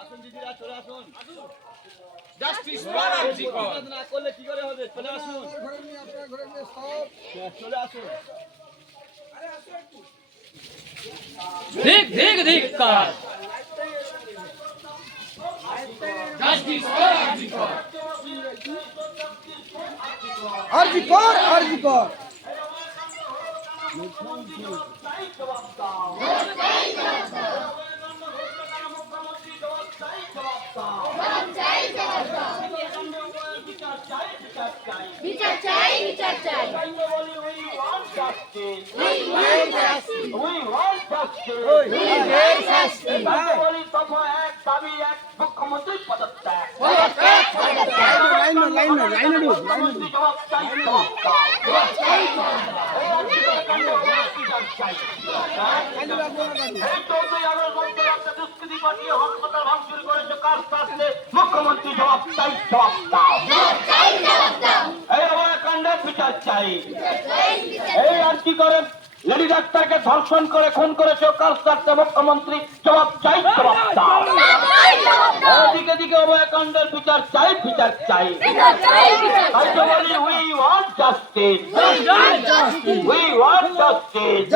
আসুন দিদিরা, চলে আসুন। জাস্টিস ফর আরজি কর। না করলে কি করে হবে? চলে আসুন, চলে আসুন। ধিক ধিক ধিক্কার। জাস্টিস ফর আরজি কর। আরজি কর, আরজি কর। বিচার চাই, বিচার চাই। মুখ্যমন্ত্রী পদত্যাগ। লাইনে ঢুক। মুখ্যমন্ত্রী জবাব চাই, জবাব দাও। এই অবকাণ্ডের বিচার চাই। এই আর কি করে লেডি ডাক্তারকে ধর্ষণ করে খুন করেছে কালসারতে, মুখ্যমন্ত্রী জবাব চাই, জবাব দাও। এদিকে দিকে অবকাণ্ডের বিচার চাই, বিচার চাই। তাই তো বলি we want justice, we want justice.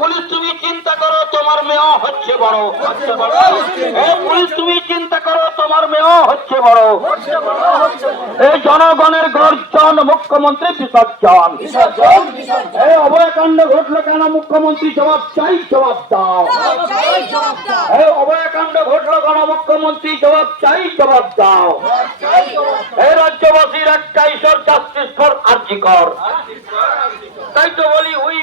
Police তুমি চিন্তা করো, তোমার মেয়ে হচ্ছে বড়। পুলিশ তুমি চিন্তা করো, তোমার মেয়ে হচ্ছে বড়। এই জনগণের গর্জন, মুখ্যমন্ত্রী বিসর্জন। এই অভয়কাণ্ড ঘটলো কেন? মুখ্যমন্ত্রী জবাব চাই, জবাব দাও। এই অভয়কাণ্ড ঘটলো কেন? মুখ্যমন্ত্রী জবাব চাই, জবাব দাও। এই রাজ্যবাসীর একটা ঈশ্বর, জাস্টিস ফর আরজি কর। তাই তো বলি উই